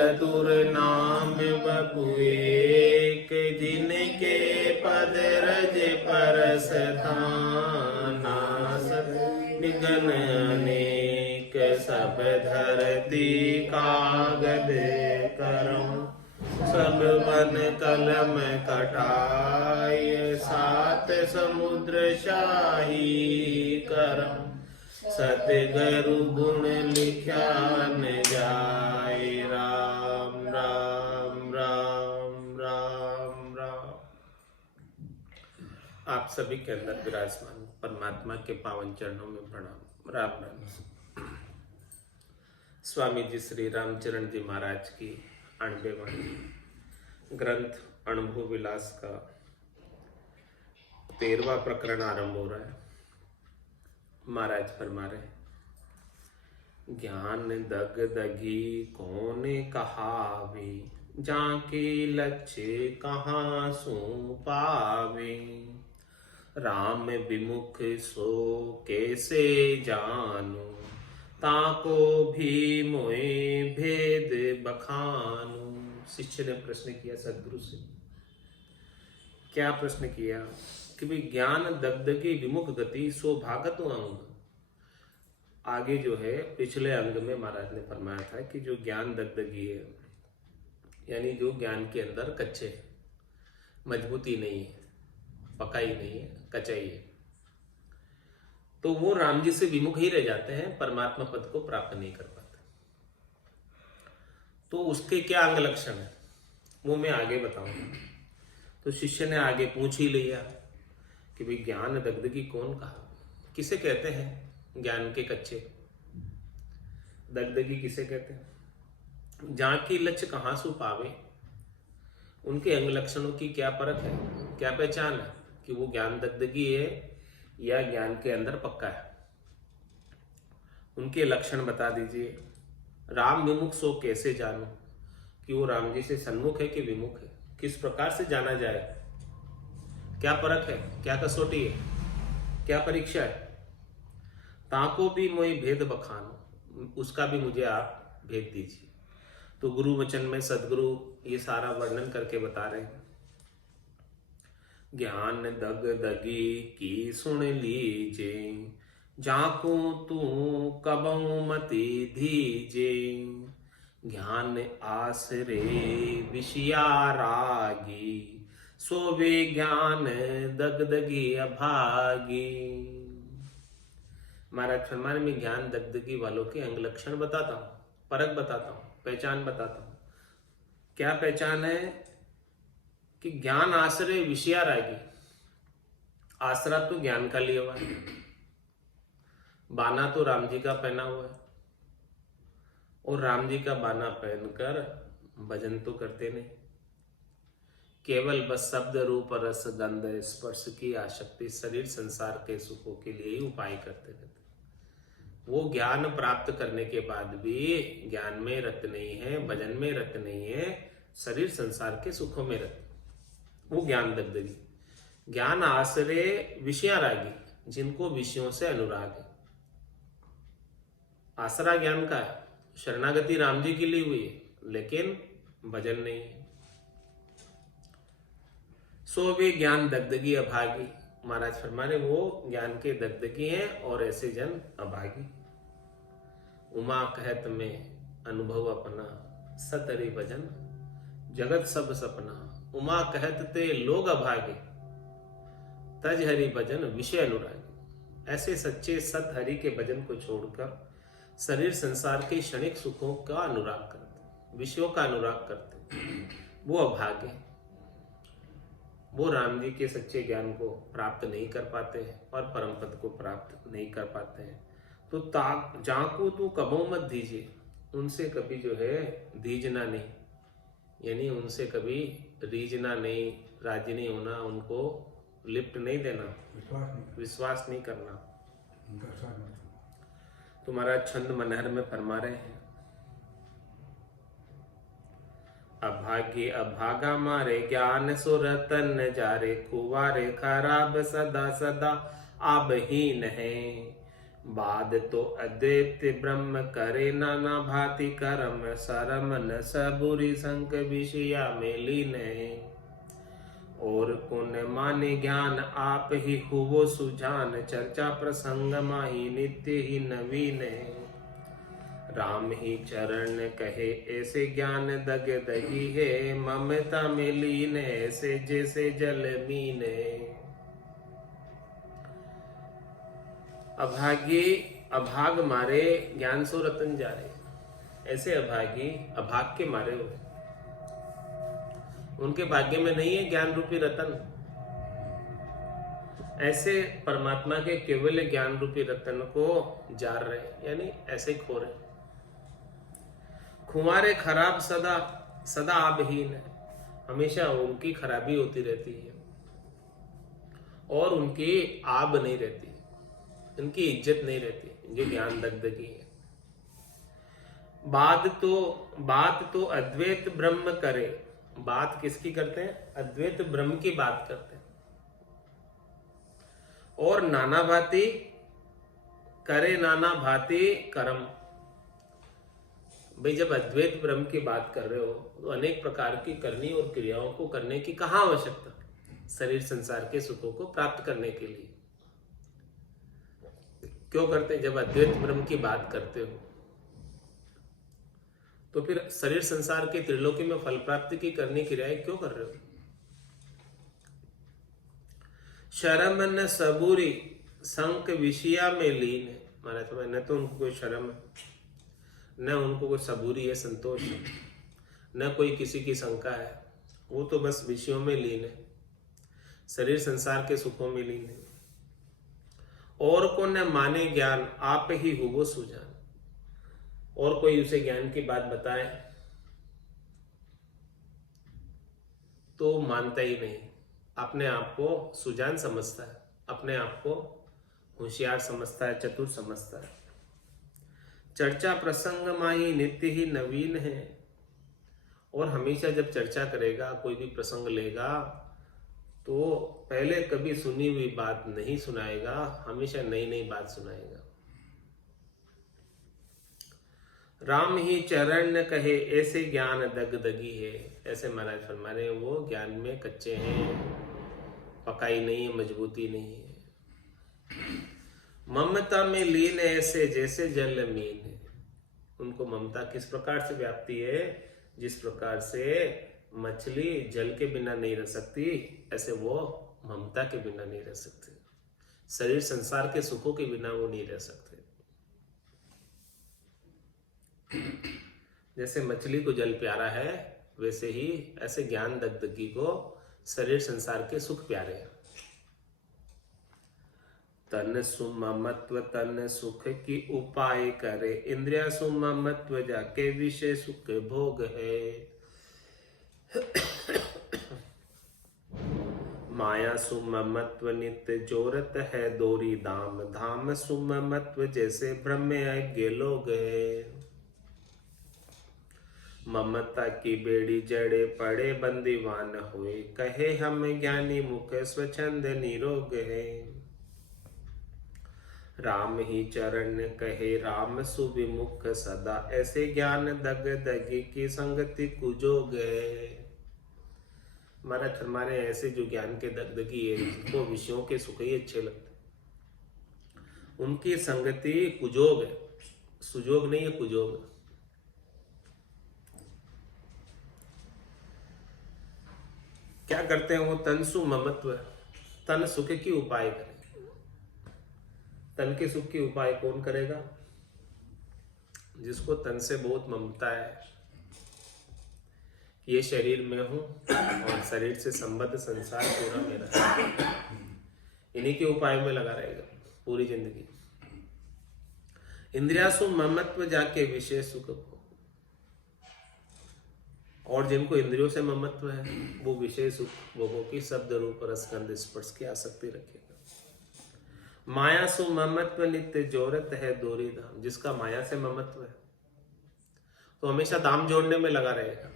चतुर नाम बपु एक, जिनके पद रज परस थाना। निगन अनेक सब धरती कागद करम, सब वन कलम कटाय, सात समुद्र शाही करम। सतगुरु गुण लिख्या न जाय, राम राम राम राम राम। आप सभी के अंदर विराजमान परमात्मा के पावन चरणों में प्रणाम। राम राम। स्वामी जी श्री रामचरण जी महाराज की 98वां ग्रंथ अनुभव विलास का 13वां प्रकरण आरंभ हो रहा है। महाराज फरमा रहे, ज्ञान दग दगी कौन कहावे, जाके लक्ष्य कहाँ सो पावे। राम विमुख सो कैसे जानू, ताको भी मोए भेद बखानू। शिष्य ने प्रश्न किया सदगुरु से। क्या प्रश्न किया कि भाई ज्ञान दग्धकी विमुख गति सो भागत अंग। आगे जो है पिछले अंग में महाराज ने फरमाया था कि जो ज्ञान दग्धकी है, यानी जो ज्ञान के अंदर कच्चे, मजबूती नहीं है, पकाई नहीं है, कचाई है, तो वो राम जी से विमुख ही रह जाते हैं, परमात्मा पद को प्राप्त नहीं कर पाते। तो उसके क्या अंग लक्षण है वो मैं आगे बताऊंगा। तो शिष्य ने आगे पूछ ही लिया कि भाई ज्ञान दग्धकी कौन कहा, किसे कहते हैं ज्ञान के कच्चे, दग्धकी किसे कहते हैं। जहां की लक्ष्य कहां सु पावे, उनके अंग लक्षणों की क्या परख है, क्या पहचान है कि वो ज्ञान दग्धकी है या ज्ञान के अंदर पक्का है। उनके लक्षण बता दीजिए। राम विमुख सो कैसे जानू, कि वो राम जी से सन्मुख है कि विमुख है, किस प्रकार से जाना जाए, क्या परख है, क्या कसौटी है, क्या परीक्षा है। ताको भी मोई भेद बखानो, उसका भी मुझे आप भेद दीजिए। तो गुरु वचन में सदगुरु ये सारा वर्णन करके बता रहे हैं। ज्ञान दग दगी की सुन लीजे, जाको तू कबहु मति धीजे। ज्ञान आसरे विषया रागी, सो वे ज्ञान दगदगी अभागी। महाराज फरमान में ज्ञान दगदगी वालों के अंग लक्षण बताता हूं, परख बताता हूं, पहचान बताता हूं। क्या पहचान है कि ज्ञान आश्रय विषया रागी। आसरा तो ज्ञान का लिया हुआ है, बाना तो राम जी का पहना हुआ है, और राम जी का बाना पहनकर भजन तो करते नहीं, केवल बस शब्द रूप रस गंध स्पर्श की आसक्ति, शरीर संसार के सुखों के लिए ही उपाय करते रहते। वो ज्ञान प्राप्त करने के बाद भी ज्ञान में रत नहीं है, भजन में रत नहीं है, शरीर संसार के सुखों में रत, वो ज्ञान दग्धगी। ज्ञान आश्रय विषया रागी, जिनको विषयों से अनुराग है। आसरा ज्ञान का है, शरणागति राम जी की ली हुई है, लेकिन भजन नहीं है। सो वे ज्ञान दग्धगी अभागी। महाराज फरमा रहे वो ज्ञान के दग्धगी हैं और ऐसे जन अभागी। उमा कहत में अनुभव अपना, सतरि भजन जगत सब सपना। उमा कहत ते लोग अभागे, तज हरि भजन विषय अनुरागी। ऐसे सच्चे सत हरि के भजन को छोड़कर शरीर संसार के क्षणिक सुखों का अनुराग करते, विषयों का अनुराग करते, वो अभागे। वो राम जी के सच्चे ज्ञान को प्राप्त नहीं कर पाते हैं और परम पद को प्राप्त नहीं कर पाते हैं। तो जाको तू कबो मत दीजिए, उनसे कभी जो है दीजना नहीं, यानी उनसे कभी रीझना नहीं, राजी नहीं होना, उनको लिफ्ट नहीं देना, विश्वास नहीं करना। तुम्हारा छंद मनहर में फरमा रहे हैं, अभागे अभागा मारे ज्ञान सो रतन जारे, कुवारे खराब सदा सदा आबहीन है। बाद तो अद्वैत ब्रह्म करे नाना भांति कर्म, सरम न सबुरी संक विषया में लीन है। और पुण्य माने ज्ञान आप ही हुवो सुजान, चर्चा प्रसंग माही नित्य ही नवीन है। राम ही चरण कहे ऐसे ज्ञान दग दगी है, ममता में लीन ऐसे जैसे जल मीन है। अभागी अभाग मारे ज्ञान सो रतन जारे, ऐसे अभागी अभाग के मारे हो, उनके भाग्य में नहीं है ज्ञान रूपी रतन। ऐसे परमात्मा के केवल ज्ञान रूपी रतन को जार रहे, यानी ऐसे खो रहे। खुमारे खराब सदा सदा आबहीन है, हमेशा उनकी खराबी होती रहती है और उनकी आब नहीं रहती, उनकी इज्जत नहीं रहती, जो ज्ञान दगदगी है। बात तो अद्वैत ब्रह्म करे, बात किसकी करते हैं? अद्वैत ब्रह्म की बात करते हैं। और नाना भांति करे नाना भांति कर्म। भाई जब अद्वैत ब्रह्म की बात कर रहे हो तो अनेक प्रकार की करनी और क्रियाओं को करने की कहाँ आवश्यकता? शरीर संसार के सुखों को प्राप्त करने के लिए क्यों करते हैं? जब अद्वैत ब्रह्म की बात करते हो तो फिर शरीर संसार के त्रिलोकी में फल प्राप्ति की करनी क्रियाएं क्यों कर रहे हो? शर्म न सबूरी संक विषया में लीन है। माना तो न तो उनको कोई शर्म है, न उनको कोई सबूरी है, संतोष है, न कोई किसी की शंका है, वो तो बस विषयों में लीन है, शरीर संसार के सुखों में लीन है। और को न माने ज्ञान आप ही हो वो सुजान, और कोई उसे ज्ञान की बात बताए तो मानता ही नहीं, अपने आप को सुजान समझता है, अपने आप को होशियार समझता है, चतुर समझता है। चर्चा प्रसंग माही नित्य ही नवीन है, और हमेशा जब चर्चा करेगा, कोई भी प्रसंग लेगा तो पहले कभी सुनी हुई बात नहीं सुनाएगा, हमेशा नई नई बात सुनाएगा। राम ही चरण कहे ऐसे ज्ञान दगदगी है, ऐसे महाराज फरमा रहे वो ज्ञान में कच्चे हैं, पकाई नहीं है, मजबूती नहीं है। ममता में लीन ऐसे जैसे जल मीन है, उनको ममता किस प्रकार से व्याप्ति है? जिस प्रकार से मछली जल के बिना नहीं रह सकती, ऐसे वो ममता के बिना नहीं रह सकते, शरीर संसार के सुखों के बिना वो नहीं रह सकते। जैसे मछली को जल प्यारा है, वैसे ही ऐसे ज्ञान दगदगी को शरीर संसार के सुख प्यारे हैं। तन सुममत्व तन सुख की उपाय करे, इंद्रिया सुममत्व जाके विषय सुख भोग है। माया सुममत्व नित्य जोरत है दोरी दाम, धाम सुममत्व जैसे ब्रह्म अज्ञ लोग है। ममता की बेड़ी जड़े पड़े बंदीवान हुए, कहे हम ज्ञानी मुख स्वच्छंद निरोग है। राम ही चरण कहे राम सुविमुख सदा, ऐसे ज्ञान दग दगी की संगति कुजोग है। हमारे ऐसे जो ज्ञान के दगदगी है, जिनको विषयों के सुख ही अच्छे लगते, उनकी संगति कुजोग है, सुजोग नहीं है, कुजोग। क्या करते हैं वो? तनसु ममत्व, तन सुख की उपाय करें। तन के सुख की उपाय कौन करेगा? जिसको तन से बहुत ममता है, ये शरीर में हूं और शरीर से संबद्ध संसार पूरा मेरा है, इन्हीं के उपाय में लगा रहेगा पूरी जिंदगी। इंद्रियासु ममत्व जाके विषय सुख को, और जिनको इंद्रियों से ममत्व है वो विषय सुख भोगों की शब्द रूप रसगंध स्पर्श की आसक्ति रखेगा। माया सु ममत्व नित्य जोरत है दोरी धाम, जिसका माया से ममत्व है तो हमेशा दाम जोड़ने में लगा रहेगा,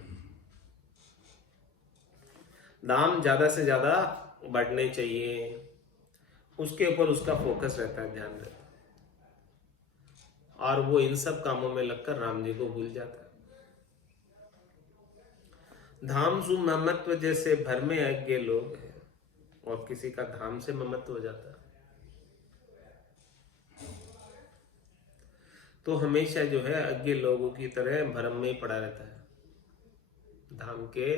दाम ज्यादा से ज्यादा बढ़ने चाहिए, उसके ऊपर उसका फोकस रहता है, ध्यान रहता है। और वो इन सब कामों में लगकर राम जी को भूल जाता है। धाम सु ममत्व जैसे भर में अज्ञ लोग हैं और किसी का धाम से ममत्व हो जाता है तो हमेशा जो है अज्ञ लोगों की तरह भ्रम में ही पड़ा रहता है धाम के,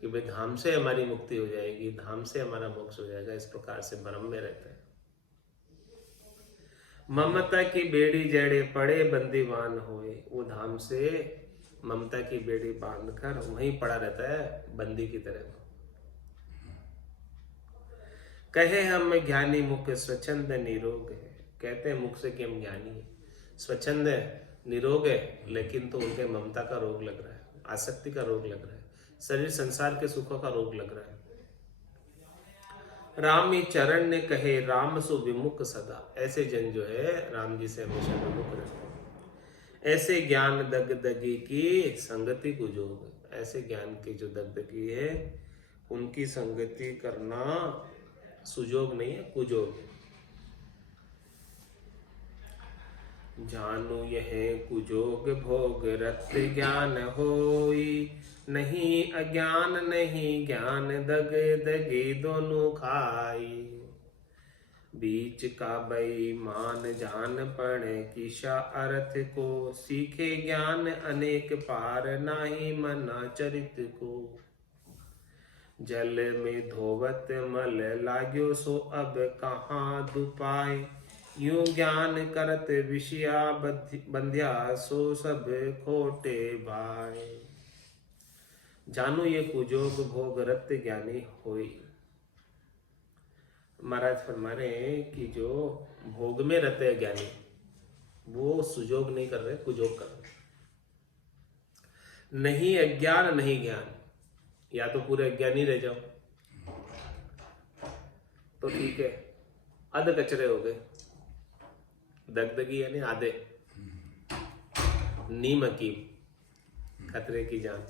कि भाई धाम से हमारी मुक्ति हो जाएगी, धाम से हमारा मोक्ष हो जाएगा, इस प्रकार से भ्रम में रहता है। ममता की बेड़ी जड़े पड़े बंदीवान होए, वो धाम से ममता की बेड़ी बांधकर वहीं पड़ा रहता है बंदी की तरह। कहे हम ज्ञानी मुख स्वच्छंद निरोग है, कहते हैं मुख से कि हम ज्ञानी है, स्वच्छंद है, निरोग है, लेकिन तो उनके ममता का रोग लग रहा है, आसक्ति का रोग लग रहा है, शरीर संसार के सुखों का रोग लग रहा है। राम ही चरण ने कहे राम सो विमुख सदा, ऐसे जन जो है राम जी से हमेशा विमुख रहते हैं। ऐसे ज्ञान दगदगी की संगति कुजोग, ऐसे ज्ञान की जो दगदगी है उनकी संगति करना सुजोग नहीं है, कुजोग। जानो यह कुजोग भोग रत ज्ञान होई, नहीं अज्ञान नहीं ज्ञान दग दगे दोनों खाई। बीच का बेईमान जान पड़े किशा अर्थ को, सीखे ज्ञान अनेक पार नाही मना चरित को। जल में धोवत मल लाग्यो सो अब कहाँ दुपाए, यूं ज्ञान करत विषया बंध्या सो सब खोटे भाई। जानो ये कुजोग भोग रत ज्ञानी होई, महाराज फरमा रहे हैं कि जो भोग में रहते हैं ज्ञानी वो सुजोग नहीं कर रहे, कुजोग कर रहे। नहीं अज्ञान नहीं ज्ञान, या तो पूरे अज्ञानी रह जाओ तो ठीक है, अध कचरे हो गए, दगदगी यानी आधे, नीम हकीम खतरे की जान।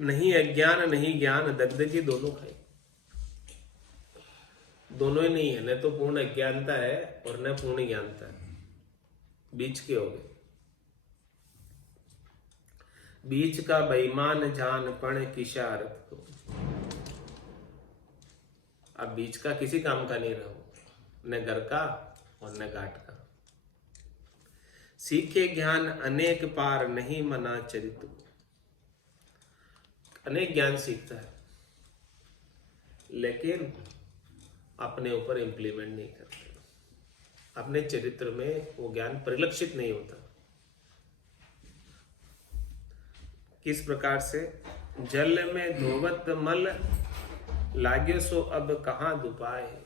नहीं अज्ञान नहीं ज्ञान दगदगी दोनों खाई, दोनों ही नहीं है, न तो पूर्ण अज्ञानता है और न पूर्ण ज्ञानता है, बीच के हो गए। बीच का बेईमान जान पण किशारत को, अब बीच का किसी काम का नहीं रहो, न घर का और न घाट का। सीखे ज्ञान अनेक पार नहीं मना चरित, अनेक ज्ञान सीखता है लेकिन अपने ऊपर इंप्लीमेंट नहीं करते, अपने चरित्र में वो ज्ञान परिलक्षित नहीं होता। किस प्रकार से? जल में धोवत मल लाग्यो सो अब कहाँ दुपाए,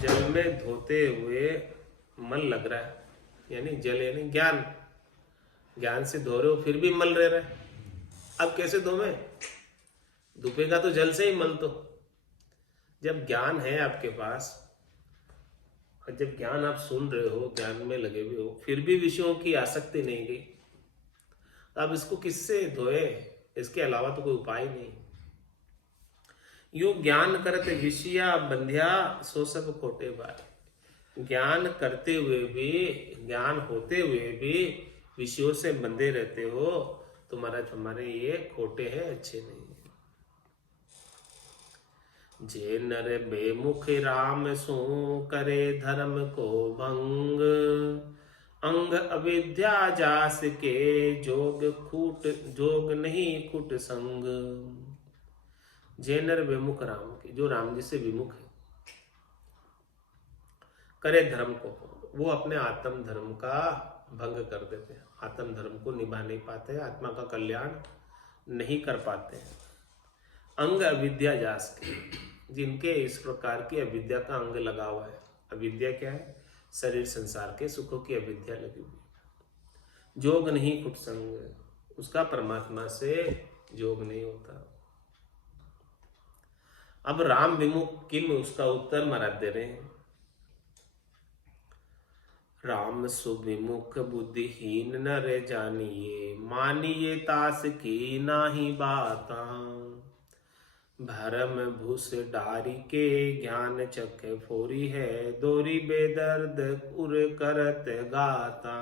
जल में धोते हुए मल लग रहा है, यानी जल यानी ज्ञान, ज्ञान से धो रहे हो फिर भी मल रह रहा है, अब कैसे धोवे? धुपेगा तो जल से ही मल। तो जब ज्ञान है आपके पास और जब ज्ञान आप सुन रहे हो, ज्ञान में लगे हुए हो, फिर भी विषयों की आसक्ति नहीं गई, तो अब इसको किससे धोए? इसके अलावा तो कोई उपाय नहीं। यूं ज्ञान करते विषया बंध्या सो सब खोटे बात, ज्ञान करते हुए भी, ज्ञान होते हुए भी विषयों से बंधे रहते हो तो महाराज हमारे ये खोटे हैं, अच्छे नहीं। जे नर बेमुख राम सो करे धर्म को भंग, अंग अविद्या जास के जोग नहीं खुट संग। जे नर विमुख राम के, जो राम जी से विमुख है, करे धर्म को, वो अपने आत्म धर्म का भंग कर देते हैं, आत्म धर्म को निभा नहीं पाते, आत्मा का कल्याण नहीं कर पाते। अंग अविद्या जास के, जिनके इस प्रकार की अविद्या का अंग लगा हुआ है। अविद्या क्या है? शरीर संसार के सुखों की अविद्या लगी हुई। जोग नहीं खुट संग, उसका परमात्मा से जोग नहीं होता। अब राम विमुख किम, उसका उत्तर महाराज दे रहे हैं। राम सुविमुख बुद्धिहीन नर जानिए, मानिए तास की नाही बाता। भरम भूस डारी के ज्ञान चक फोरी है, दोरी बेदर्द उर करत गाता।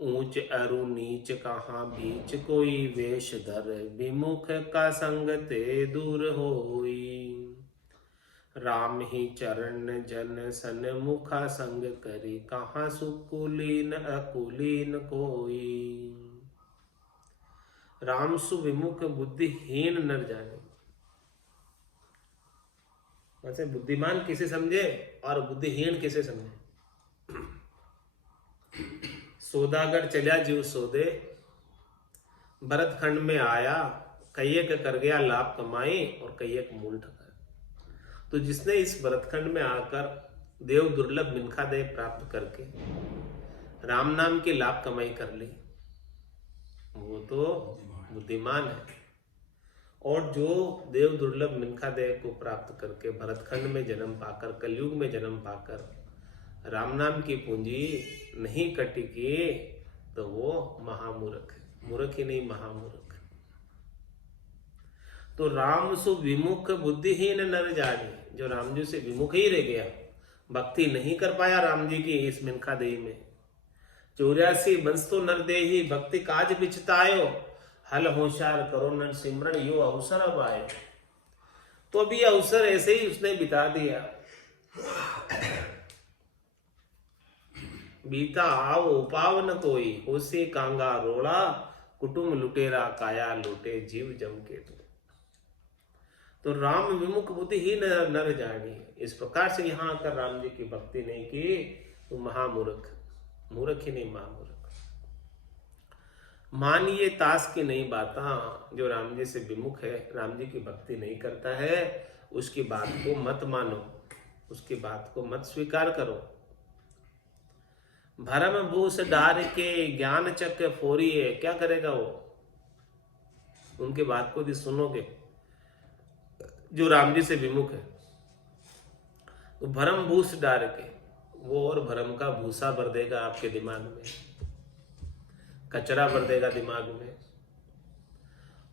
ऊंच अरु नीच कहाँ बीच कोई वेश धर, विमुख का संग ते दूर होई। राम ही चरण जन सन्मुखा संग करी, कहाँ सुकुलीन अकुलीन कोई। राम सुविमुख बुद्धिहीन नर जाने। वैसे बुद्धिमान किसे समझे और बुद्धिहीन किसे समझे। सौदागर चला जीव सौदे, भरत खंड में आया, कईयक कर गया लाभ कमाई और कईयक मूल ठगा। तो जिसने इस भरतखंड में आकर देव दुर्लभ मिनखा देह प्राप्त करके राम नाम की लाभ कमाई कर ली, वो तो बुद्धिमान है। और जो देव दुर्लभ मिनखा देह को प्राप्त करके भरतखंड में जन्म पाकर, कलयुग में जन्म पाकर राम नाम की पूंजी नहीं कटी की, तो वो महामूर्ख है। मूर्ख ही नहीं, महामूर्ख। तो राम सु विमुख बुद्धिहीन नर जाने, जो राम जी से विमुख ही रह गया, भक्ति नहीं कर पाया राम जी की इस मिनखा देही में। 84 बंस तो नर देही, भक्ति काज बिचतायो, हल होशियार करो नर सिमरन, यो अवसर अब आए। तो अभी अवसर ऐसे ही उसने बिता दिया। बीता आव उपाव न कोई, होसी कांगा रोड़ा, कुटुंब लुटेरा काया लूटे, जीव जम के तो राम विमुख बुद्धि ही नर जानी। इस प्रकार से यहाँ आकर राम जी की भक्ति नहीं की तो महामूर्ख, मूर्ख ही नहीं महामूर्ख। मानिए ताश की नहीं बात, जो राम जी से विमुख है, राम जी की भक्ति नहीं करता है, उसकी बात को मत मानो, उसकी बात को मत स्वीकार करो। भरम भूस डार के ज्ञान चक फोरी है, क्या करेगा वो? उनकी बात को भी सुनोगे जो राम जी से विमुख है। तो भरम भूस डार के, वो और भरम का भूसा भर देगा आपके दिमाग में, कचरा भर देगा दिमाग में।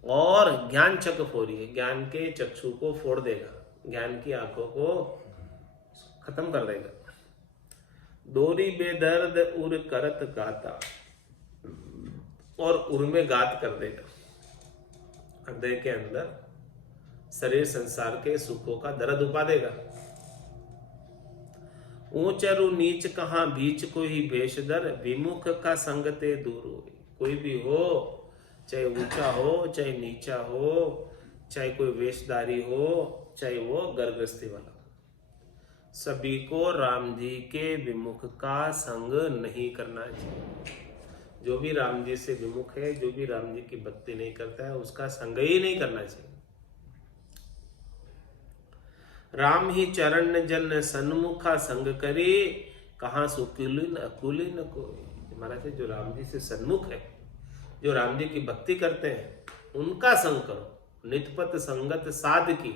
और ज्ञान चक फोरी है, ज्ञान के चक्षु को फोड़ देगा, ज्ञान की आंखों को खत्म कर देगा। दोरी बेदर्द उर करत गाता, और उर में गात कर देगा। हृदय के अंदर शरीर संसार के सुखों का दर्द उपा देगा। ऊंचरु नीच कहाँ बीच कोई भेषधर, विमुख का संगते दूर हो। कोई भी हो, चाहे ऊंचा हो चाहे नीचा हो, चाहे कोई वेशधारी हो चाहे वो गर्भस्थी वाला, सभी को राम जी के विमुख का संग नहीं करना चाहिए। जो भी राम जी से विमुख है, जो भी राम जी की भक्ति नहीं करता है, उसका संग ही नहीं करना चाहिए। राम ही चरण जन सन्मुखा संग करे, कहाँ सुकुलीन अकुलीन कोई। महाराज जो राम जी से सन्मुख है, जो राम जी की भक्ति करते हैं, उनका संग करो। नितपत संगत साध की,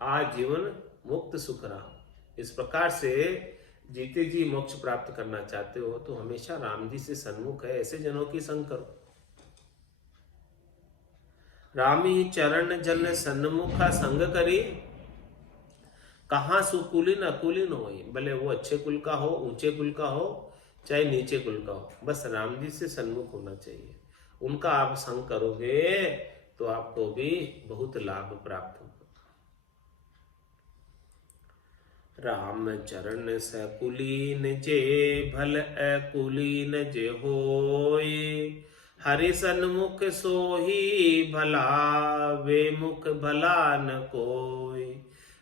आजीवन मुक्त सुख राम। इस प्रकार से जीते जी मोक्ष प्राप्त करना चाहते हो तो हमेशा राम जी से सन्मुख है ऐसे जनों की संग करो। राम ही चरण जन सन्मुखा संग करी, कहाँ सुकुलीन अकुलीन हो। भले वो अच्छे कुल का हो, ऊंचे कुल का हो, चाहे नीचे कुल का हो, बस राम जी से सन्मुख होना चाहिए। उनका आप संग करोगे तो आपको भी बहुत लाभ प्राप्त होगा। राम चरण सकुलीन जे, भल अकुलीन जे होय। हरि सन्मुख सोही भला, वे मुख भला न कोय।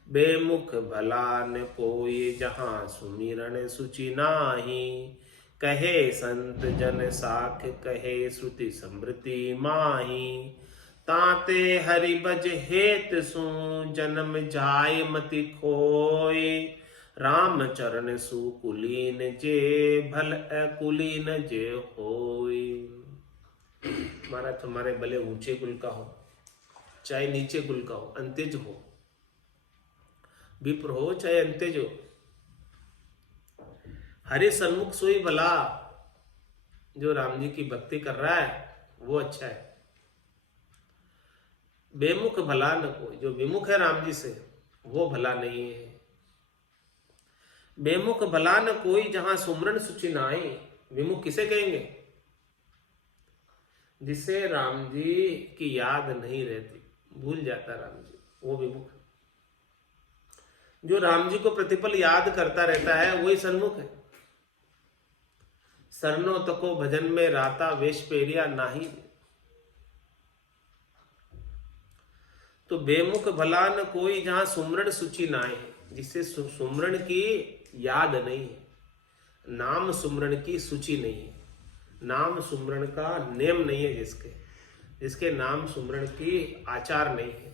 बेमुख भला न कोई, जहाँ सुमिरन सुचि नाही। कहे संत जन साख, कहे श्रुति समृति माही। ताते हरि भज हेत सु, जन्म जाय मति खोय। राम चरण सुकुलीन जे, भल अकुलीन जे होय। महाराज तुम्हारे भले ऊंचे कुल का हो चाहे नीचे कुल का हो, अंत्यज हो, विप्र हो चाहे अंत्यज हो, हरि सन्मुख सोई भला। जो राम जी की भक्ति कर रहा है वो अच्छा है। बेमुख भला न कोई, जो विमुख है राम जी से वो भला नहीं है। बेमुख भला न कोई जहां सुमरन सुचि नाई। विमुख किसे कहेंगे? जिसे राम जी की याद नहीं रहती, भूल जाता राम जी, वो विमुख। जो राम जी को प्रतिपल याद करता रहता है वही सन्मुख है। सरनो तको भजन में राता वेश पेरिया नाही। तो बेमुख भला न कोई जहां सुमरण सुचि नाए, जिससे सुमरण की याद नहीं है, नाम सुमरण की सूची नहीं है, नाम सुमरण का नेम नहीं है, जिसके नाम सुमरण की आचार नहीं है।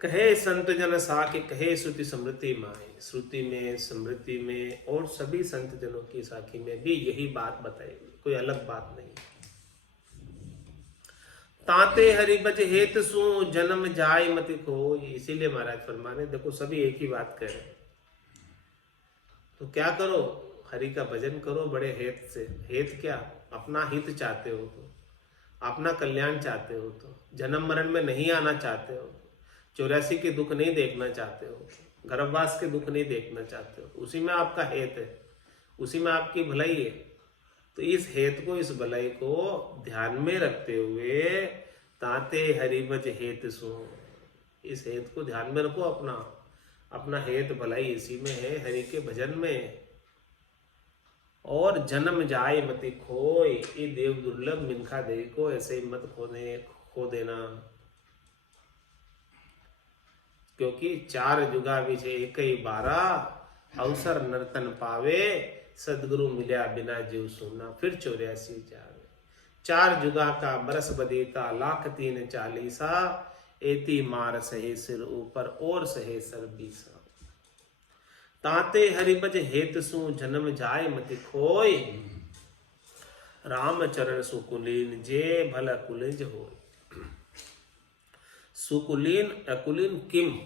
कहे संत जन साखी कहे श्रुति समृति माए। श्रुति में, स्मृति में और सभी संत जनों की साखी में भी यही बात बताएगी, कोई अलग बात नहीं। ताते हरि बज हेत सु जन्म जाय मति खोई। इसीलिए महाराज फरमाने, देखो सभी एक ही बात कह रहे हैं, तो क्या करो, हरि का भजन करो बड़े हेत से। हेत क्या? अपना हित चाहते हो तो, अपना कल्याण चाहते हो तो, जन्म मरण में नहीं आना चाहते हो, 84 के दुख नहीं देखना चाहते हो, गर्भवास के दुख नहीं देखना चाहते हो, उसी में आपका हेत है, उसी में आपकी भलाई है। तो इस हेत को, इस भलाई को ध्यान में रखते हुए ताते हरिभज हेत सो, इस हेत को ध्यान में रखो। अपना हेत भलाई इसी में है, हरि के भजन में। और जन्म जाए मति खोए, ये देव दुर्लभ मिनखा दे को ऐसे मत खो देना, क्योंकि 4 जुगा विजय एक ही 12 अवसर नर्तन पावे, सदगुरु मिल्या बिना जीव सुना फिर 84 जावे। 4 जुगा का बरस बदीता 1,03,40 एती मार सहे सिर ऊपर और सहे सर 20। ताते हरिभज हेत सु जन्म जाय मति खोय, राम चरण सुकुलीन जे भला कुलिज होय। सुकुलीन अकुलीन किम,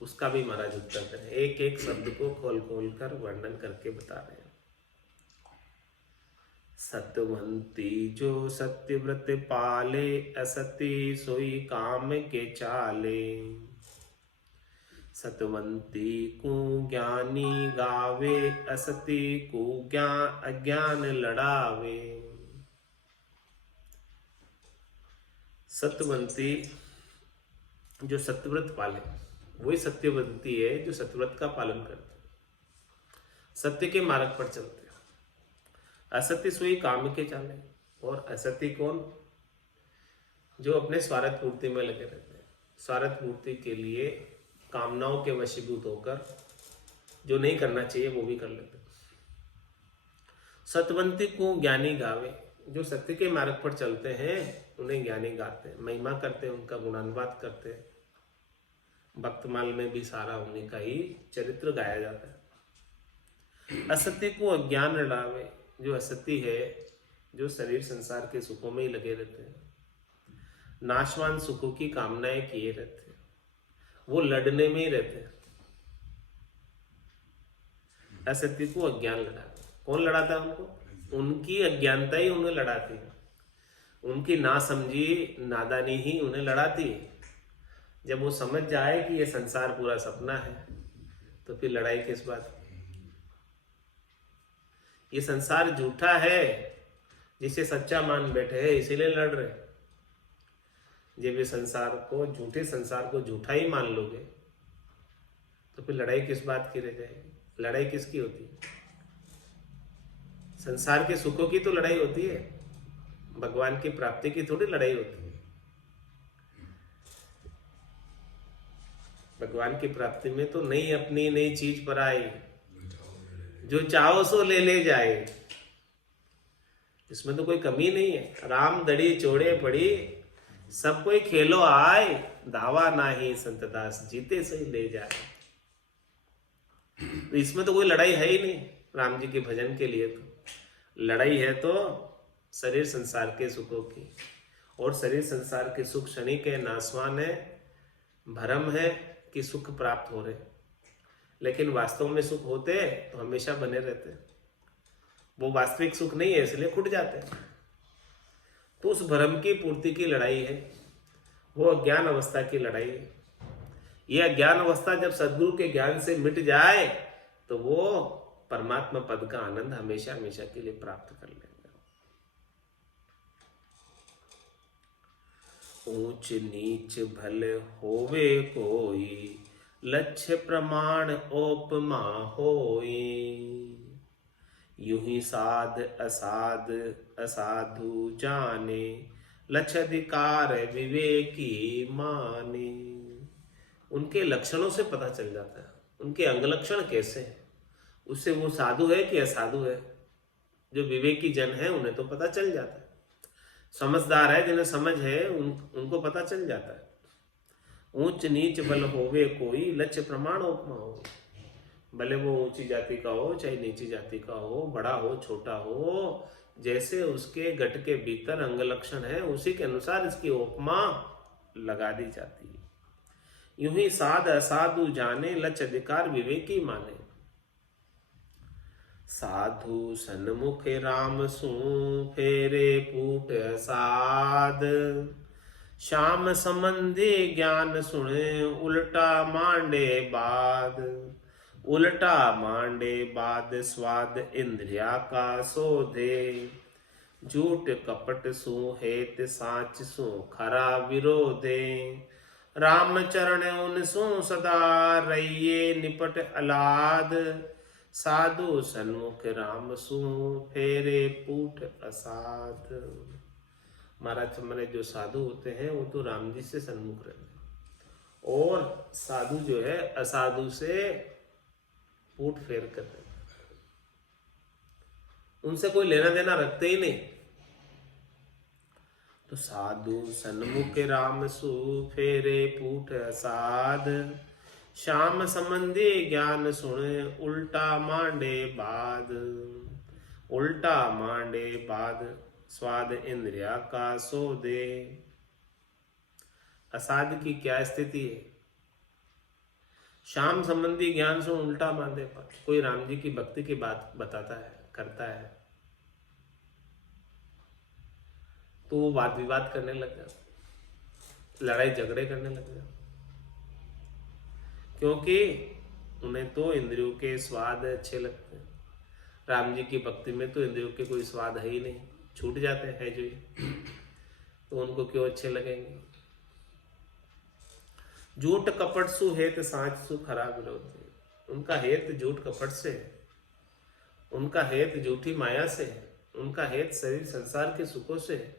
उसका भी महाराज उत्तर करें, एक एक शब्द को खोल खोल कर वर्णन करके बता रहे हैं। सतवंती जो सत्यव्रत पाले, असती सोई काम के चाले। सतवंती को ज्ञानी गावे, असती को अज्ञान लड़ावे। सतवंती जो सत्यव्रत पाले, वही सत्यवंती है जो सत्यव्रत का पालन करते, सत्य के मार्ग पर चलते। असत्य सोई काम के चाले, और असत्य कौन? जो अपने स्वार्थ पूर्ति में लगे रहते हैं, स्वार्थ पूर्ति के लिए कामनाओं के वशीभूत होकर जो नहीं करना चाहिए वो भी कर लेते। सतवंती को ज्ञानी गावे, जो सत्य के मार्ग पर चलते हैं उन्हें ज्ञानी गाते हैं, महिमा करते हैं, उनका गुणानुवाद करते हैं। भक्तमाल में भी सारा उन्हीं का ही चरित्र गाया जाता है। असत्य को अज्ञान लड़ावे, जो असत्य है, जो शरीर संसार के सुखों में ही लगे रहते हैं, नाशवान सुखों की कामनाएं किए रहते हैं, वो लड़ने में ही रहते हैं। असत्य को अज्ञान लड़ावे, कौन लड़ाता है उनको? उनकी अज्ञानता ही उन्हें लड़ाती है, उनकी नासमझी नादानी ही उन्हें लड़ाती है। जब वो समझ जाए कि ये संसार पूरा सपना है, तो फिर लड़ाई किस बात की? ये संसार झूठा है, जिसे सच्चा मान बैठे हैं इसीलिए लड़ रहे। जब ये संसार को, झूठे संसार को झूठा ही मान लोगे तो फिर लड़ाई किस बात की रह जाएगी? लड़ाई किसकी होती है? संसार के सुखों की तो लड़ाई होती है, भगवान की प्राप्ति की थोड़ी लड़ाई होती है। भगवान की प्राप्ति में तो नई अपनी नई चीज पर आई, जो चाहो सो ले जाए, इसमें तो कोई कमी नहीं है। राम दड़ी चोड़े पड़ी, सब कोई खेलो आए, दावा नाही संतदास जीते सही ले जाए। तो इसमें तो कोई लड़ाई है ही नहीं। राम जी के भजन के लिए तो लड़ाई है तो शरीर संसार के सुखों की, और शरीर संसार के सुख क्षणिक है, नासवान है, भ्रम है कि सुख प्राप्त हो रहे, लेकिन वास्तव में सुख होते तो हमेशा बने रहते। वो वास्तविक सुख नहीं है, इसलिए खुट जाते हैं। तो उस भ्रम की पूर्ति की लड़ाई है, वो अज्ञान अवस्था की लड़ाई है। यह अज्ञान अवस्था जब सदगुरु के ज्ञान से मिट जाए तो वो परमात्मा पद का आनंद हमेशा हमेशा के लिए प्राप्त कर लेंगे। ऊंच नीच भल होवे कोई, लक्ष्य प्रमाण ओपमा होई। यूं ही साध असाध असाधु जाने, लक्षाधिकार विवेकी माने। उनके लक्षणों से पता चल जाता है, उनके अंग लक्षण कैसे हैं, उससे वो साधु है कि असाधु है। जो विवेकी जन है उन्हें तो पता चल जाता है, समझदार है जिन्हें समझ है उनको पता चल जाता है। ऊंच नीच बल होवे कोई, लक्ष्य प्रमाण उपमा हो। भले वो ऊंची जाति का हो चाहे नीची जाति का हो, बड़ा हो छोटा हो, जैसे उसके गट के भीतर अंग लक्षण है उसी के अनुसार इसकी उपमा लगा दी जाती है। यूं ही साध असाधु जाने, लक्ष्य अधिकार विवेकी माने। साधु सन्मुख राम सू, फेरे पूट असाध। श्याम संबंधी ज्ञान सुने, उल्टा मांडे बाद। उल्टा मांडे बाद स्वाद इंद्रिया का सोधे। झूठ कपट सु हेत साच सु खरा विरोधे। राम चरण उन सु सदा रहिए निपट अलाद। साधु सन्मुख राम सु, फेरे पूठ असाध। महाराज हमारे जो साधु होते हैं वो तो राम जी से सन्मुख रहते हैं, और साधु जो है असाधु से पूठ फेर कर रहे हैं, उनसे कोई लेना देना रखते ही नहीं। तो साधु सन्मुख राम सु, फेरे पूठ असाध। श्याम संबंधी ज्ञान सुने, उल्टा मांडे बाद। उल्टा मांडे बाद स्वाद इंद्रिया का सोदे। असाध की क्या स्थिति है? श्याम संबंधी ज्ञान सुन उल्टा मांडे बाद। कोई राम जी की भक्ति की बात बताता है, करता है, तो वो वाद विवाद करने लग जाता, लड़ाई झगड़े करने लग जाता, क्योंकि उन्हें तो इंद्रियों के स्वाद अच्छे लगते हैं। राम जी की भक्ति में तो इंद्रियों के कोई स्वाद है ही नहीं, छूट जाते हैं जो ही, तो उनको क्यों अच्छे लगेंगे। झूठ कपट सु हेत साँच सु खरा विरोध। उनका हेत झूठ कपट से है, उनका हेत झूठी माया से है, उनका हेत शरीर संसार के सुखों से है।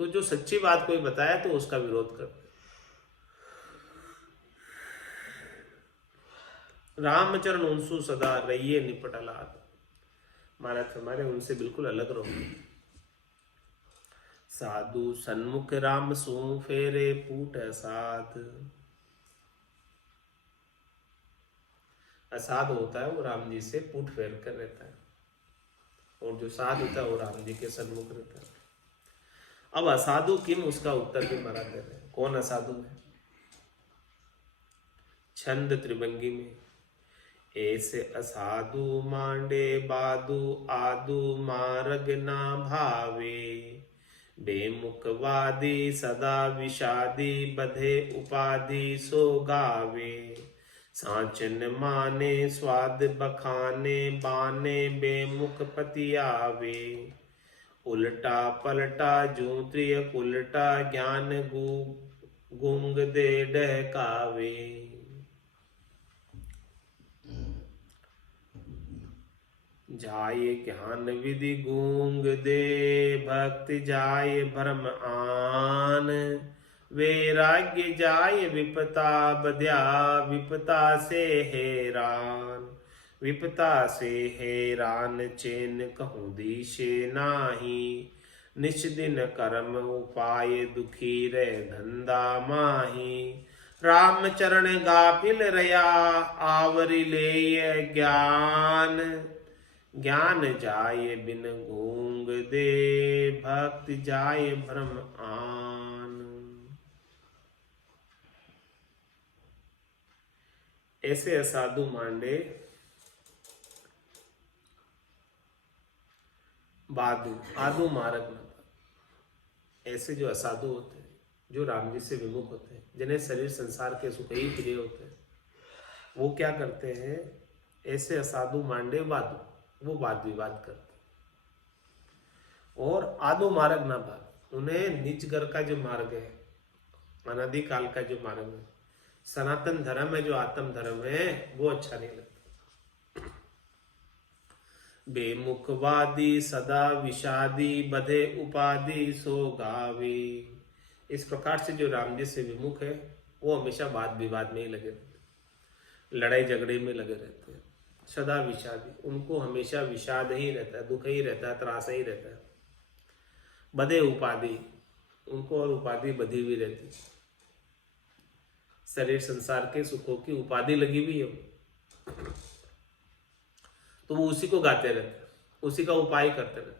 तो जो सच्ची बात कोई बताया तो उसका विरोध करते। रामचरण उनसु सदा रहिए निपट अलाद। महाराज हमारे उनसे बिल्कुल अलग रहो। साधु सन्मुख राम सु, फेरे पूट असाध। असाध होता है वो राम जी से पूट फेर कर रहता है, और जो साध होता है वो राम जी के सन्मुख रहता है। अब असाधु किम, उसका उत्तर भी महाराज दे रहे हैं। कौन असाधु है? छंद त्रिभंगी में ऐसे असाधु मांडे बादु आदु मार्ग ना भावे। बेमुखवादी सदा विषादी बधे उपाधि सो गावे। सांचन माने स्वाद बखाने बाने बेमुख पति आवे। उल्टा पलटा जूत्रिय उल्टा ज्ञान गुंग दे डहकावे। जाय ज्ञान विधि गूंग दे भक्ति जाय भ्रम आन। वैराग्य जाय विपता बध्या विपता से हैरान। विपता से हैरान चैन कहूँ दिशे नाही। निश दिन कर्म उपाय दुखी रह धंधा माही। राम चरण गाफिल रया आवरी ले ज्ञान। ज्ञान जाय बिन गूंग दे भक्ति जाय भ्रम आन। ऐसे असाधु मांडे बादू आदू मार्ग न पावे। ऐसे जो असाधु होते हैं, जो राम जी से विमुख होते हैं, जिन्हें शरीर संसार के सुख ही प्रिय होते हैं, वो क्या करते हैं, ऐसे असाधु मांडे वादू, वो वाद विवाद करते हैं। और आदो मार्ग ना भाग, उन्हें निज घर का जो मार्ग है, अनादिकाल का जो मार्ग है, सनातन धर्म है, जो आत्म धर्म है, वो अच्छा नहीं लगता। बेमुखवादी सदा विषादी बधे उपाधि सो गावे। इस प्रकार से जो राम जी से विमुख है, वो हमेशा वाद विवाद में ही लगे रहते, लड़ाई झगड़े में लगे रहते हैं। सदा विषादी, उनको हमेशा विषाद ही रहता है, दुख ही रहता है, त्रास ही रहता है। बधे उपाधि, उनको और उपाधि बधी हुई रहती है, शरीर संसार के सुखों की उपाधि लगी हुई है, तो वो उसी को गाते रहते हैं, उसी का उपाय करते रहते हैं,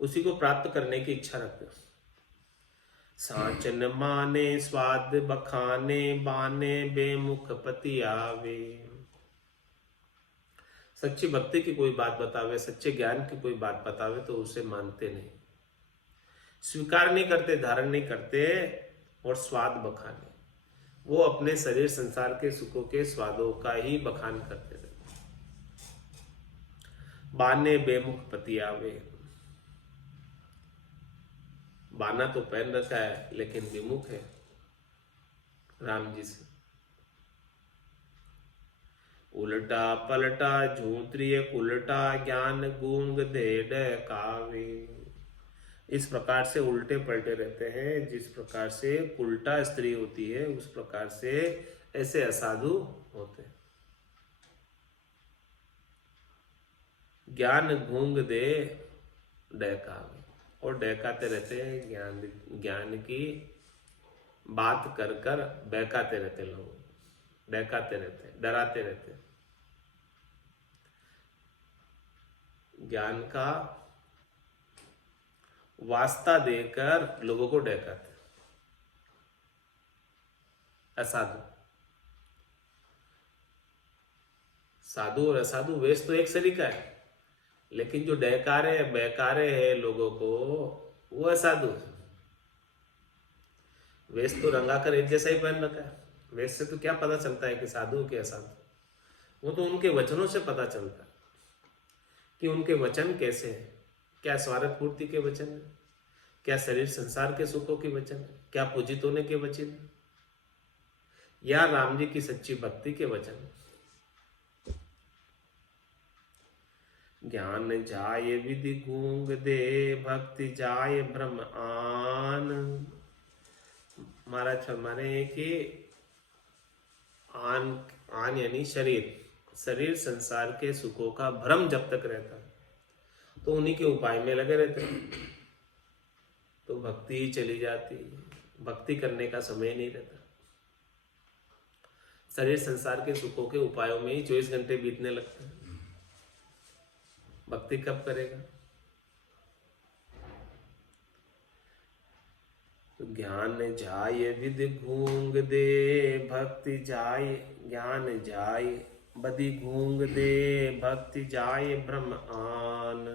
उसी को प्राप्त करने की इच्छा रखते हैं। साचन माने स्वाद बखाने बाने बेमुख पति आवे। सच्ची भक्ति की कोई बात बतावे, सच्चे ज्ञान की कोई बात बतावे तो उसे मानते नहीं, स्वीकार नहीं करते, धारण नहीं करते। और स्वाद बखाने, वो अपने शरीर संसार के सुखों के स्वादों का ही बखान करते रहते। बाने बेमुख पति आवे, बाना तो पहन रखा है लेकिन विमुख है राम जी से। उल्टा पलटा झूत्रिय उल्टा ज्ञान गूंग दे कावे। इस प्रकार से उल्टे पलटे रहते हैं, जिस प्रकार से उल्टा स्त्री होती है उस प्रकार से ऐसे असाधु होते हैं। ज्ञान गूंग दे डहकावे, और डहकाते रहते हैं, ज्ञान की बात कर कर बहकाते रहते लोग, डहकाते रहते, डराते रहते, ज्ञान का वास्ता देकर लोगों को डहकाते। असाधु, साधु और असाधु वेश तो एक सरीका है, लेकिन जो डहकारे बहकारे हैं लोगों को, वो असाधु है। वेश तो रंगाकर एक जैसा ही पहन रखा है, वेश से तो क्या पता चलता है कि साधु के असाधु, वो तो उनके वचनों से पता चलता है कि उनके वचन कैसे हैं। क्या स्वार्थ पूर्ति के वचन है, क्या शरीर संसार के सुखों के वचन है, क्या पूजित होने के वचन है, या राम जी की सच्ची भक्ति के वचन है। ज्ञान जाय विधि गूंग दे भक्ति जाय ब्रह्म आन। महाराज फरमाने कि आन यानी शरीर, शरीर संसार के सुखों का भ्रम जब तक रहता है तो उन्हीं के उपाय में लगे रहते हैं, तो भक्ति ही चली जाती, भक्ति करने का समय नहीं रहता। शरीर संसार के सुखों के उपायों में ही 24 घंटे बीतने लगते हैं, भक्ति कब करेगा। तो ज्ञान जाय विधि गूंग दे भक्ति जाय, ज्ञान जाय बदी गूंग दे भक्ति जाय ब्रह्म आन।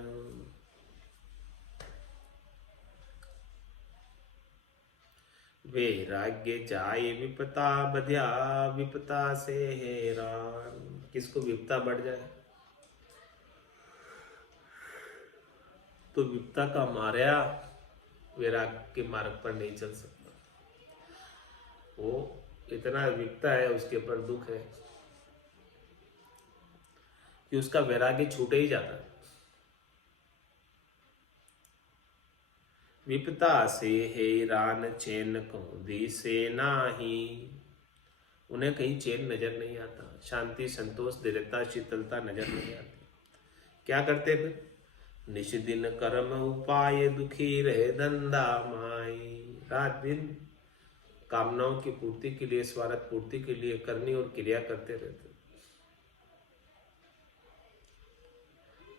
वैराग्य जाय विपता बध्या विपता से हैरान। किसको विपता बढ़ जाए तो विपता का मार्या वैराग्य के मार्ग पर नहीं चल सकता। वो इतना विपता है, उसके ऊपर दुख है कि उसका वैराग्य छूटे ही जाता है। विपता से हैरान चैन कौंधी से नाही, उन्हें कहीं चैन नजर नहीं आता, शांति संतोष दृढ़ता शीतलता नजर नहीं आती। क्या करते थे, निश दिन कर्म उपाय दुखी रहे धंधा माई। रात दिन कामनाओं की पूर्ति के लिए, स्वार्थ पूर्ति के लिए करनी और क्रिया करते रहते,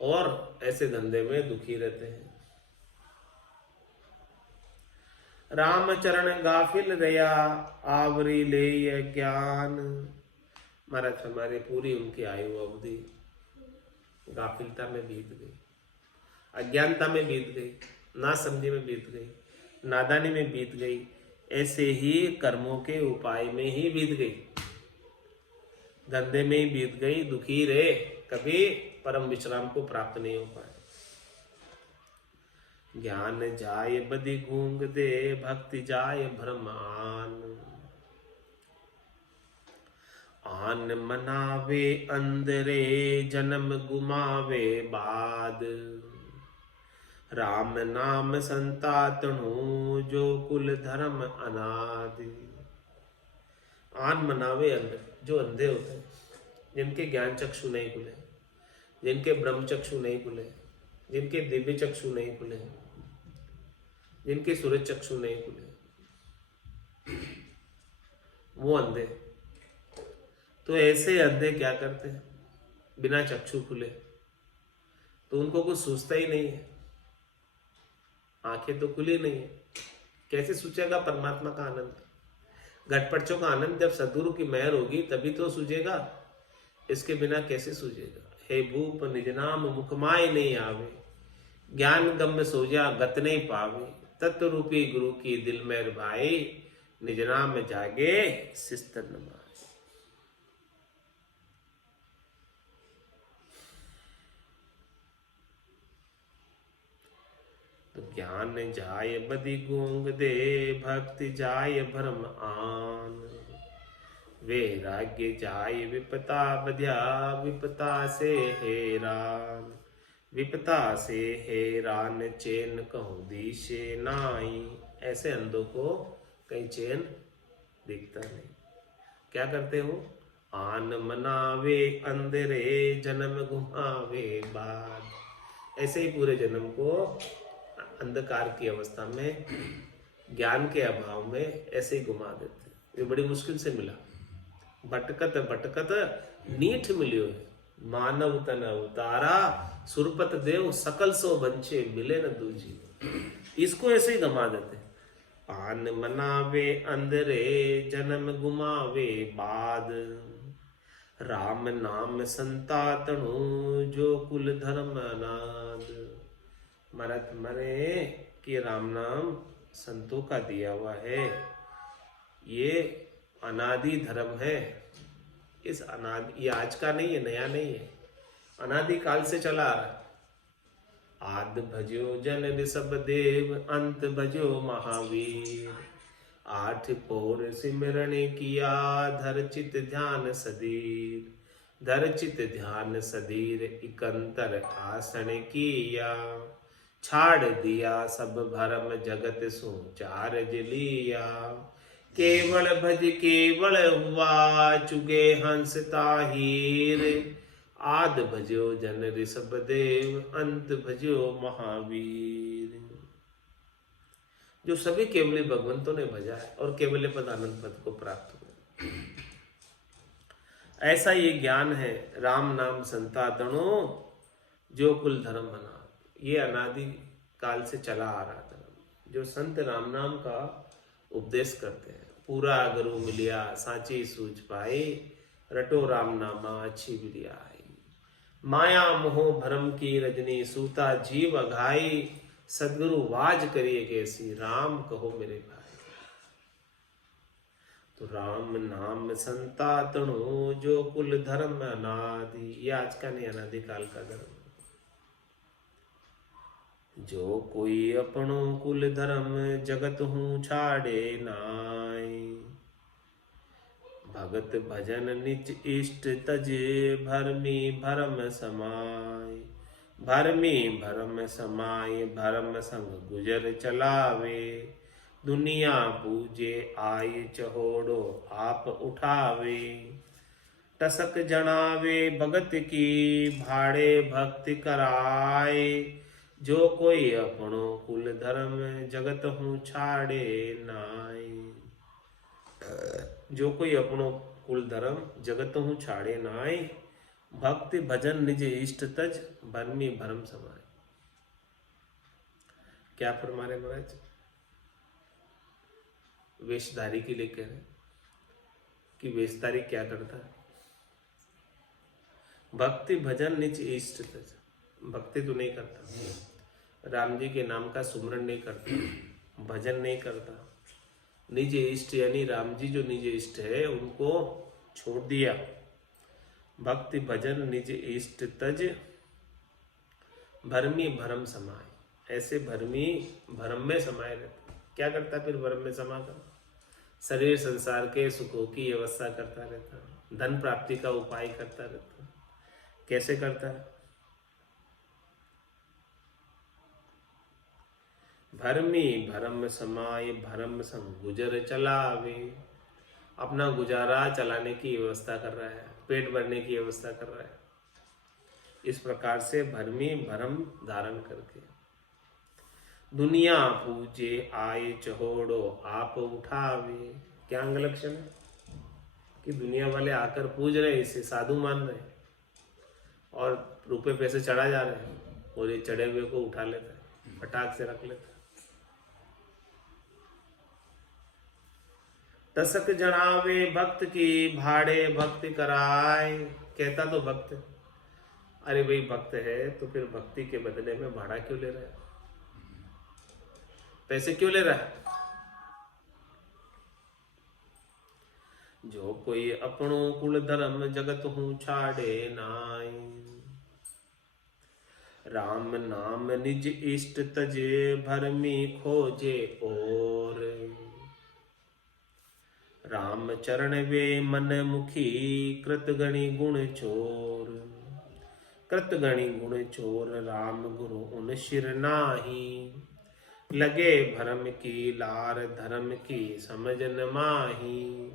और ऐसे धंधे में दुखी रहते हैं। रामचरण गाफिल रया आवरी ले ज्ञान। महाराज हमारे पूरी उनकी आयु अवधि गाफिलता में बीत गई, अज्ञानता में बीत गई, ना समझी में बीत गई, नादानी में बीत गई, ऐसे ही कर्मों के उपाय में ही बीत गई, धंधे में ही बीत गई, दुखी रहे, कभी परम विश्राम को प्राप्त नहीं हो पाए। ज्ञान जाय बदि गूंग दे, भक्ति जाय भ्रम आन। आन मनावे अंदरे, जन्म गुमावे बाद। राम नाम संतातनु, जो कुल धर्म अनादि। आन मनावे अंधे, जो अंधे होते हैं, जिनके ज्ञान चक्षु नहीं खुले, जिनके ब्रह्म चक्षु नहीं खुले, जिनके दिव्य चक्षु नहीं खुले, जिनके सूरज चक्षु नहीं खुले, वो अंधे। तो ऐसे अंधे क्या करते हैं? बिना चक्षु खुले तो उनको कुछ सूझता ही नहीं है, आंखें तो खुली नहीं है, कैसे सूझेगा परमात्मा का आनंद? घटपटचों का आनंद जब सद्गुरु की मेहर होगी तभी तो सूझेगा, इसके बिना कैसे सूझेगा? हे भूप निज नाम मुखमाय नहीं आवे, ज्ञान गम सोजा गत नहीं पावे। तत्व रूपी गुरु की दिल मेर भाई, निज नाम जागे शिस्त नमाय। तो ज्ञान जाय बदि गूंग दे, भक्ति जाय भ्रम आन। वैराग्य जाय विपता बध्या, विपता से हैरान। विपता से हैरान, चैन कहूँ दिशे नाई। ऐसे अंधों को कहीं चैन दिखता नहीं। क्या करते हो? आन मनावे अंधेरे, जन्म घुमावे बाद। ऐसे ही पूरे जन्म को अंधकार की अवस्था में, ज्ञान के अभाव में ऐसे ही घुमा देते। ये बड़ी मुश्किल से मिला, भटकत भटकत नीठ मिलियो है। मानव तन अवतारा, सुरपत देव सकल सो बंचे, मिले न दूजी। इसको ऐसे ही घुमा देते। आन मनावे अंधरे, जन्म गुमावे बाद। राम नाम संतातनु, जो कुल धर्म अनाद। मरत मरे कि राम नाम संतों का दिया हुआ है, ये अनादि धर्म है। इस अनादि, ये आज का नहीं है, नया नहीं है, अनादि काल से चला आ रहा। आद भजो जन ऋषभ देव, अंत भजो महावीर। आठ पोर सिमरण किया, धर चित ध्यान सदीर। धर चित ध्यान सदीर, इकंतर आसन किया। छाड़ दिया सब भरम, जगत सो चारज लिया। केवल भज केवल हुआ, चुगे हंस ताहीर। आद भजो जन ऋषभ देव, अंत भजो महावीर। जो सभी केवली भगवंतों ने भजा है और केवल पद आनंद पद को प्राप्त हुआ। ऐसा ये ज्ञान है, राम नाम संतातनो, जो कुल धर्म अनाद। ये अनादि काल से चला आ रहा धर्म। जो संत राम नाम का उपदेश करते हैं, पूरा गुरु मिलिया सांची सूझ पाए। रटो राम नामा अच्छी बिरिया आई। माया मोह भरम की रजनी, सूता जीव अघाई। सदगुरु वाज करिए कैसी, राम कहो मेरे भाई। तो राम नाम संतातनु, जो कुल धर्म अनादि। ये आज का नहीं, अनादि काल का धर्म। जो कोई अपनो कुल धर्म, जगत हूँ छाड़े नाई। भगत भजन निज इष्ट तजे, भरमी भरम समाय। भरमी भरम समाय, भरम संग गुजर चलावे। दुनिया पूजे आय, चहोड़ो आप उठावे। टसक जनावे भगत की, भाड़े भक्ति कराए। जो कोई अपनो कुल धर्म, जगत हूँ छाड़े नाई। जो कोई अपनो कुल धर्म, जगत हूँ छाड़े नाई। भक्ति भजन निज इष्ट तज, भरमी भरम समाय। क्या फरमा रहे महाराज? वेशधारी के लिए कह रहे कि वेशधारी क्या करता है? भक्ति भजन निज इष्ट तज, भक्ति तो नहीं करता, राम जी के नाम का सुमरन नहीं करता, भजन नहीं करता, निज इष्ट यानी राम जी जो निज इष्ट है उनको छोड़ दिया। भक्ति भजन निज इष्ट तज भरमी भरम समाए, ऐसे भरमी भरम में समाये रहता। क्या करता फिर भरम में समा कर? शरीर संसार के सुखों की व्यवस्था करता रहता, धन प्राप्ति का उपाय करता रहता। कैसे करता है? भरमी भरम समाय भरम संग गुजर चलावे, अपना गुजारा चलाने की व्यवस्था कर रहा है, पेट भरने की व्यवस्था कर रहा है। इस प्रकार से भरमी भरम धारण करके दुनिया पूजे आए चहोड़ो आप उठावे। क्या अंग लक्षण है कि दुनिया वाले आकर पूज रहे, इसे साधु मान रहे और रुपए पैसे चढ़ा जा रहे हैं, और ये चढ़े हुए को उठा लेता है, फटाक से रख लेता है। दशक जनावे भक्त की भाड़े भक्ति कराए, कहता तो भक्त, अरे भाई भक्त है तो फिर भक्ति के बदले में भाड़ा क्यों ले रहा है, पैसे क्यों ले रहा है? जो कोई अपनो कुल धर्म जगत हूँ छाड़े नाई, राम नाम निज इष्ट तजे भरमी खोजे और, राम चरण वे मन मुखी कृत गणि गुण चोर, कृत गणि गुण चोर राम गुरु उन शिर नाही, लगे भरम की लार धर्म की समझ न माही,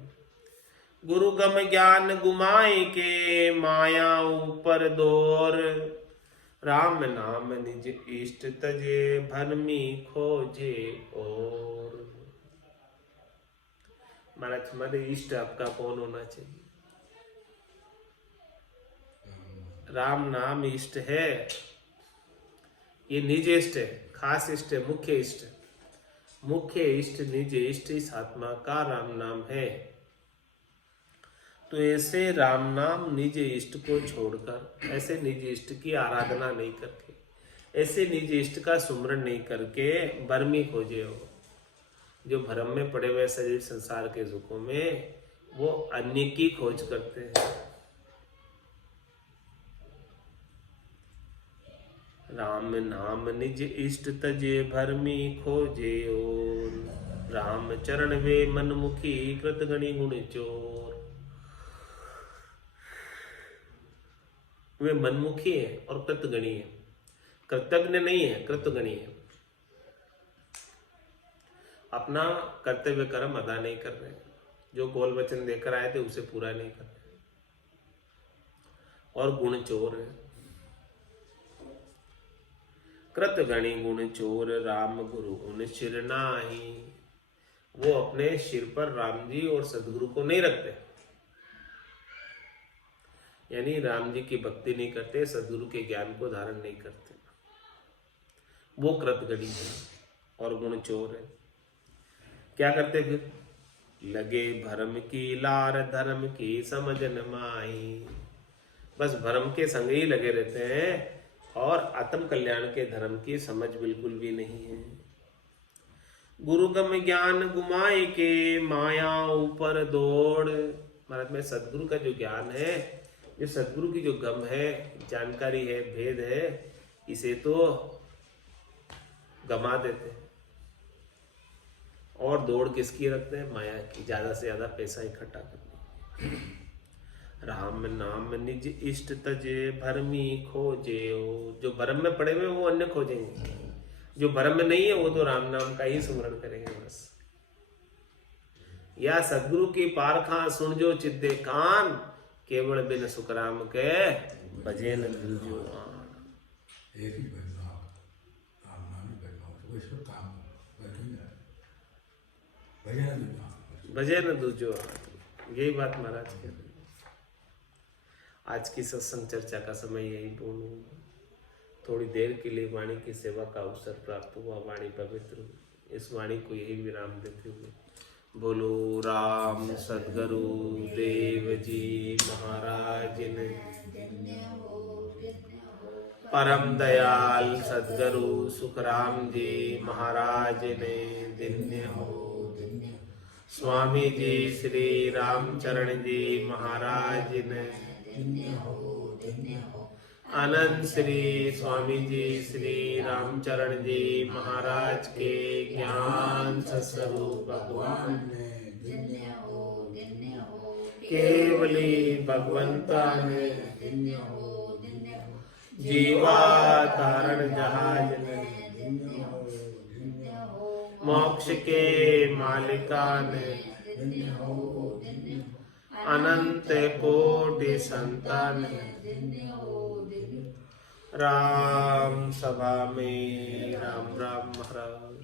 गुरु गम ज्ञान गुमाए के माया ऊपर दौर, राम नाम निज इष्ट तजे भरमी खोजे और। महाराज हमारे इष्ट आपका कौन होना चाहिए? राम नाम इष्ट है, ये निज इष्ट है, खास इष्ट है, मुख्य इष्ट, मुख्य इष्ट निज इष्ट इस आत्मा का राम नाम है। तो ऐसे राम नाम निज इष्ट को छोड़कर, ऐसे निज इष्ट की आराधना नहीं करके, ऐसे निज इष्ट का सुमरन नहीं करके भरमी खोजे हो, जो भरम में पड़े हुए शरीर संसार के सुखों में, वो अन्य की खोज करते हैं। राम नाम निज इष्ट तजे भरमी खोजे और, राम चरण वे मनमुखी कृत गणि गुण चोर। वे मनमुखी है और कृतगणी है, कृतज्ञ नहीं है, कृतगणी है। अपना कर्तव्य कर्म अदा नहीं कर रहे, जो बोल वचन देकर आए थे उसे पूरा नहीं कर रहे, और गुण चोर है। कृतगणी गुण चोर राम गुरु उन शिर नाही, वो अपने सिर पर राम जी और सदगुरु को नहीं रखते, यानी राम जी की भक्ति नहीं करते, सदगुरु के ज्ञान को धारण नहीं करते, वो कृतगणी है और गुण चोर है। क्या करते फिर? लगे भरम की लार धर्म की समझ न माई, बस भरम के संग ही लगे रहते हैं और आत्म कल्याण के धर्म की समझ बिल्कुल भी नहीं है। गुरु गम ज्ञान गुमाए के माया ऊपर दौड़, महाराज में सदगुरु का जो ज्ञान है, जो सदगुरु की जो गम है, जानकारी है, भेद है, इसे तो गमा देते हैं और दौड़ किसकी रखते हैं? माया की, ज्यादा से ज्यादा पैसा इकट्ठा करने। राम नाम निज इष्ट तजे भरमी खोजे, जो भरम में पड़े हुए वो अन्य खोजेंगे, जो भरम में नहीं है वो तो राम नाम का ही स्मरण करेंगे बस। या सदगुरु की पारखा सुन जो चिद्दे कान, केवल बिन सुखराम के भजे न दूजो आन। एक ही बैठा, राम नाम ही बैठा, तो इसको काम भजे न दूजो आन, यही बात महाराज कह रहे। आज की सत्संग चर्चा का समय यही बोलूंगा। थोड़ी देर के लिए वाणी की सेवा का अवसर प्राप्त हुआ, वाणी पवित्र हुई, इस वाणी को यही विराम देते हुए बोलो राम सद्गुरु देव जी महाराज ने। परम दयाल सदगुरु सुखराम जी महाराज ने धन्य हो। स्वामी जी श्री रामचरण जी महाराज ने आनंद श्री स्वामी जी श्री रामचरण जी महाराज के ज्ञान सत्स्वरूप भगवान केवली भगवंता ने जीवा तारण जहाज ने मोक्ष के मालिका ने अनंत कोटि संतान राम सभा में राम राम महाराज।